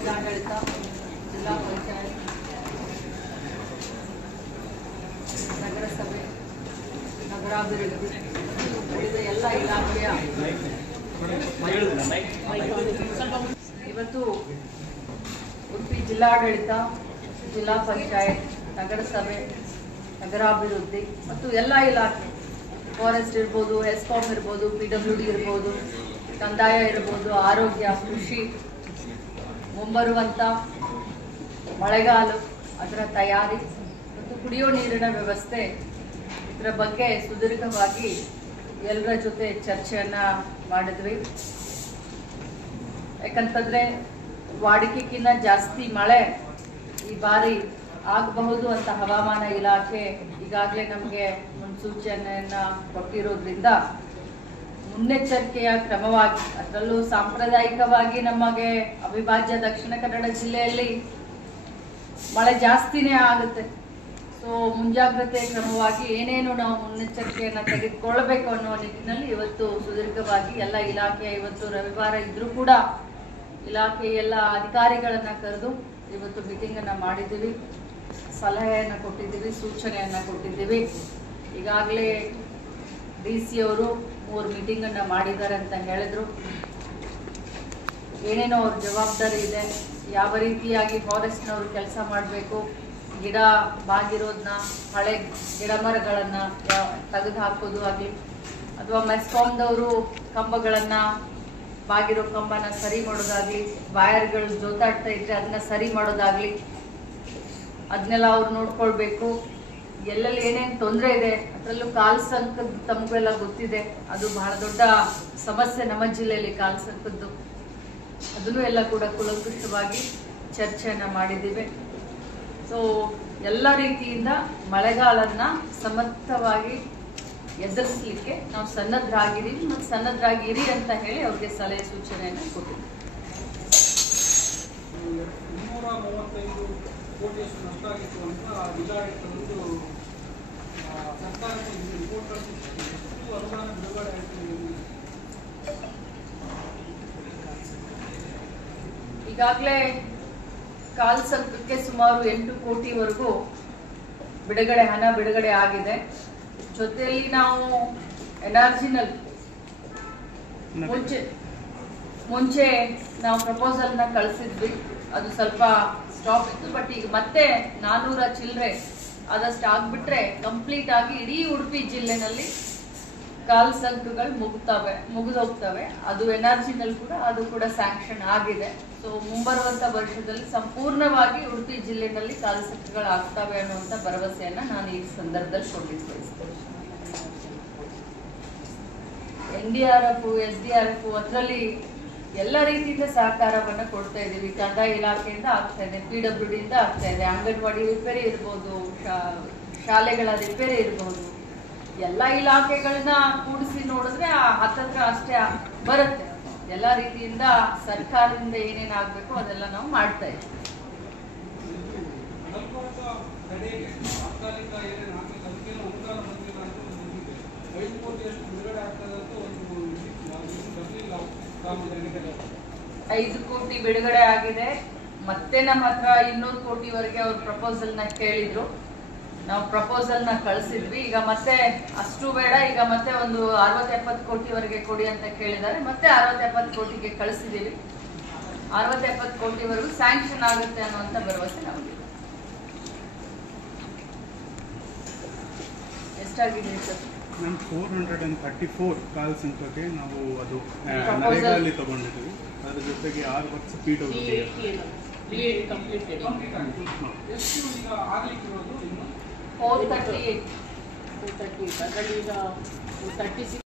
ಜಿಲ್ಲಾಡಳಿತ, ಜಿಲ್ಲಾ ಪಂಚಾಯತ್, ನಗರಸಭೆ, ನಗರಾಭಿವೃದ್ಧಿ ಉಳಿದ ಎಲ್ಲ ಇಲಾಖೆಯ ಇವತ್ತು ಉಡುಪಿ ಜಿಲ್ಲಾಡಳಿತ, ಜಿಲ್ಲಾ ಪಂಚಾಯತ್, ನಗರಸಭೆ, ನಗರಾಭಿವೃದ್ಧಿ ಮತ್ತು ಎಲ್ಲ ಇಲಾಖೆ, ಫಾರೆಸ್ಟ್ ಇರ್ಬೋದು, ಎಸ್ಕಾಂ ಇರ್ಬೋದು, PWD ಇರ್ಬೋದು, ಕಂದಾಯ ಇರ್ಬೋದು, ಆರೋಗ್ಯ, ಕೃಷಿ, ಮುಂಬರುವಂಥ ಮಳೆಗಾಲ ಅದರ ತಯಾರಿ ಮತ್ತು ಕುಡಿಯೋ ನೀರಿನ ವ್ಯವಸ್ಥೆ ಇದರ ಬಗ್ಗೆ ಸುದೀರ್ಘವಾಗಿ ಎಲ್ಲರ ಜೊತೆ ಚರ್ಚೆಯನ್ನು ಮಾಡಿದ್ವಿ. ಯಾಕಂತಂದರೆ ವಾಡಿಕೆಗಿಂತ ಜಾಸ್ತಿ ಮಳೆ ಈ ಬಾರಿ ಆಗಬಹುದು ಅಂತ ಹವಾಮಾನ ಇಲಾಖೆ ಈಗಾಗಲೇ ನಮಗೆ ಮುನ್ಸೂಚನೆಯನ್ನು ಕೊಟ್ಟಿರೋದ್ರಿಂದ ಮುನ್ನೆಚ್ಚರಿಕೆಯ ಕ್ರಮವಾಗಿ, ಅದರಲ್ಲೂ ಸಾಂಪ್ರದಾಯಿಕವಾಗಿ ನಮಗೆ ಅವಿಭಾಜ್ಯ ದಕ್ಷಿಣ ಕನ್ನಡ ಜಿಲ್ಲೆಯಲ್ಲಿ ಮಳೆ ಜಾಸ್ತಿನೇ ಆಗುತ್ತೆ. ಸೊ ಮುಂಜಾಗ್ರತೆ ಕ್ರಮವಾಗಿ ಏನೇನು ನಾವು ಮುನ್ನೆಚ್ಚರಿಕೆಯನ್ನು ತೆಗೆದುಕೊಳ್ಳಬೇಕು ಅನ್ನೋ ನಿಟ್ಟಿನಲ್ಲಿ ಇವತ್ತು ಸುದೀರ್ಘವಾಗಿ ಎಲ್ಲ ಇಲಾಖೆಯ, ಇವತ್ತು ರವಿವಾರ ಇದ್ರೂ ಕೂಡ ಇಲಾಖೆ ಎಲ್ಲ ಅಧಿಕಾರಿಗಳನ್ನ ಕರೆದು ಇವತ್ತು ಮೀಟಿಂಗನ್ನು ಮಾಡಿದ್ದೀವಿ, ಸಲಹೆಯನ್ನು ಕೊಟ್ಟಿದ್ದೀವಿ, ಸೂಚನೆಯನ್ನು ಕೊಟ್ಟಿದ್ದೀವಿ. ಈಗಾಗಲೇ DC ಅವರು 3 ಮೀಟಿಂಗನ್ನು ಮಾಡಿದ್ದಾರೆ ಅಂತ ಹೇಳಿದ್ರು. ಏನೇನೋ ಅವ್ರ ಜವಾಬ್ದಾರಿ ಇದೆ, ಯಾವ ರೀತಿಯಾಗಿ ಫಾರೆಸ್ಟ್ನವರು ಕೆಲಸ ಮಾಡಬೇಕು, ಗಿಡ ಬಾಗಿರೋದನ್ನ, ಹಳೆ ಗಿಡ ಮರಗಳನ್ನು ತೆಗೆದು ಹಾಕೋದು ಆಗಲಿ, ಅಥವಾ ಮೆಸ್ಕಾಂದವರು ಕಂಬಗಳನ್ನು, ಬಾಗಿರೋ ಕಂಬನ ಸರಿ ಮಾಡೋದಾಗ್ಲಿ, ವೈರ್ಗಳು ಜೋತಾಡ್ತಾ ಇದ್ರೆ ಅದನ್ನ ಸರಿ ಮಾಡೋದಾಗ್ಲಿ, ಅದನ್ನೆಲ್ಲ ಅವ್ರು ನೋಡ್ಕೊಳ್ಬೇಕು. ಎಲ್ಲೆಲ್ಲಿ ಏನೇನು ತೊಂದರೆ ಇದೆ, ಅದರಲ್ಲೂ ಕಾಲ್ ಸಂಕದ ತಮಗೆಲ್ಲ ಗೊತ್ತಿದೆ, ಅದು ಬಹಳ ದೊಡ್ಡ ಸಮಸ್ಯೆ ನಮ್ಮ ಜಿಲ್ಲೆಯಲ್ಲಿ, ಕಾಲ್ ಸಂಕದ್ದು. ಅದನ್ನು ಎಲ್ಲ ಕೂಡ ಕೂಲಂಕುಷವಾಗಿ ಚರ್ಚೆಯನ್ನು ಮಾಡಿದ್ದೀವಿ. ಸೊ ಎಲ್ಲ ರೀತಿಯಿಂದ ಮಳೆಗಾಲನ್ನ ಸಮರ್ಥವಾಗಿ ಎದುರಿಸಲಿಕ್ಕೆ ನಾವು ಸನ್ನದ್ಧರಾಗಿದ್ದೀವಿ ಮತ್ತು ಸನ್ನದ್ಧರಾಗಿರಿ ಅಂತ ಹೇಳಿ ಅವ್ರಿಗೆ ಸಲಹೆ ಸೂಚನೆಯನ್ನು ಕೊಟ್ಟಿದ್ದೀವಿ. 235 ಕೋಟಿಯಷ್ಟು ನಷ್ಟ ಆಗಿತ್ತು ಅಂತ ಜಿಲ್ಲಾಡಳಿತದವರು ಸರ್ಕಾರಕ್ಕೆ ರಿಪೋರ್ಟ್ ಕಳಿಸಿದ್ದು. ಅನುದಾನ ಬಿಡುಗಡೆ ಆಯಿತು. ಈಗಾಗಲೇ ಕಾಲ್ ಸಂಕಕ್ಕೆ ಸುಮಾರು 8 ಕೋಟಿವರೆಗೂ ಹಣ ಬಿಡುಗಡೆ ಆಗಿದೆ. ಜೊತೆಯಲ್ಲಿ ನಾವು ಎನರ್ಜಿನಲ್ಲಿ ಮುಂಚೆ ನಾವು ಪ್ರಪೋಸಲ್ನ ಕಳಿಸಿದ್ವಿ, ಅದು ಸ್ವಲ್ಪ ಸ್ಟಾಪ್ ಇತ್ತು. ಬಟ್ ಈಗ ಮತ್ತೆ 400 ಚಿಲ್ಲರೆ ಆದಷ್ಟು ಆಗ್ಬಿಟ್ರೆ ಕಂಪ್ಲೀಟ್ ಆಗಿ ಇಡೀ ಉಡುಪಿ ಜಿಲ್ಲೆನಲ್ಲಿ ಕಾಲ್ ಸಂಕಗಳು ಮುಗಿದೋಗ್ತವೆ. ಅದು ಎನರ್ಜಿನಲ್ಲಿ ಕೂಡ ಅದು ಕೂಡ ಸ್ಯಾಂಕ್ಷನ್ ಆಗಿದೆ. ಸೊ ಮುಂಬರುವಂತ ವರ್ಷದಲ್ಲಿ ಸಂಪೂರ್ಣವಾಗಿ ಉಡುಪಿ ಜಿಲ್ಲೆಯಲ್ಲಿ ಕಾಲ್ ಸಂಕಗಳು ಆಗ್ತವೆ ಅನ್ನುವಂಥ ಭರವಸೆಯನ್ನ ನಾನು ಈ ಸಂದರ್ಭದಲ್ಲಿ ಕೊಡ್ಲಿಕ್ಕೆ ಬಯಸ್ತೇನೆ. NDRF, SDRF ಅದರಲ್ಲಿ ಎಲ್ಲ ರೀತಿಯಿಂದ ಸಹಕಾರವನ್ನು ಕೊಡ್ತಾ ಇದ್ದೀವಿ. ಕಂದಾಯ ಇಲಾಖೆಯಿಂದ ಆಗ್ತಾ ಇದೆ, PWD ಇಂದ ಆಗ್ತಾ ಇದೆ, ಅಂಗನವಾಡಿ ರಿಪೇರಿ ಇರ್ಬೋದು, ಶಾಲೆಗಳ ರಿಪೇರಿ ಇರ್ಬೋದು, ಎಲ್ಲ ಇಲಾಖೆಗಳನ್ನ ಕೂಡಿಸಿ ನೋಡಿದ್ರೆ ಹತ್ತತ್ರ ಅಷ್ಟೇ ಬರುತ್ತೆ. ಎಲ್ಲ ರೀತಿಯಿಂದ ಸರ್ಕಾರದಿಂದ ಏನೇನಾಗಬೇಕು ಅದೆಲ್ಲ ನಾವು ಮಾಡ್ತಾ ಇದ್ದೀವಿ. ತಾತ್ಕಾಲಿಕ ಏನೇನು ಹಾಕಲಿಕ್ಕೆ ಅದಕ್ಕೇನು ಅನುದಾನ ಬಂದಿಲ್ಲ ಅಂತ 5 ಕೋಟಿಯಷ್ಟು ಬಿಡುಗಡೆ ಆಗ್ತದೆ ಅಂತ ಒಂದು ಬರಲಿಲ್ಲ. 5 ಕೋಟಿ ಬಿಡುಗಡೆ ಆಗಿದೆ. ಮತ್ತೆ ನಮ್ಮ ಹತ್ರ 200 ಕೋಟಿವರೆಗೆ ಅವ್ರ ಪ್ರಪೋಸಲ್ನ ಕೇಳಿದ್ರು. ನಾವು ಪ್ರಪೋಸಲ್ನ ಕಳಿಸಿದ್ವಿ. ಈಗ ಮತ್ತೆ ಅಷ್ಟು ಬೇಡ, ಈಗ ಮತ್ತೆ ಒಂದು 60-70 ಕೋಟಿವರೆಗೆ ಕೊಡಿ ಅಂತ ಕೇಳಿದ್ದಾರೆ. ಮತ್ತೆ 60-70 ಕೋಟಿಗೆ ಕಳಿಸಿದ್ದೀವಿ. 60-70 ಕೋಟಿವರೆಗೂ ಸ್ಯಾಂಕ್ಷನ್ ಆಗುತ್ತೆ ಅನ್ನುವಂಥ ಭರವಸೆ ನಮಗೆ. ಎಷ್ಟಾಗಿದೆ ಸರ್? 434 ಕಾಲ್ ಸಂಖ್ಯೆಗೆ ನಾವು ಅದು ನರೇಗಾದಲ್ಲಿ ತಗೊಂಡಿದ್ದೀವಿ. ಅದ್ರ ಜೊತೆಗೆ 6 ವರ್ಷ PWD ಕಂಪ್ಲೀಟ್ ಎಷ್ಟು ಈಗ ಆಗ್ಲಿಕ್ಕಿರೋದು? 438 ಅದರಲ್ಲಿ ಈಗ 36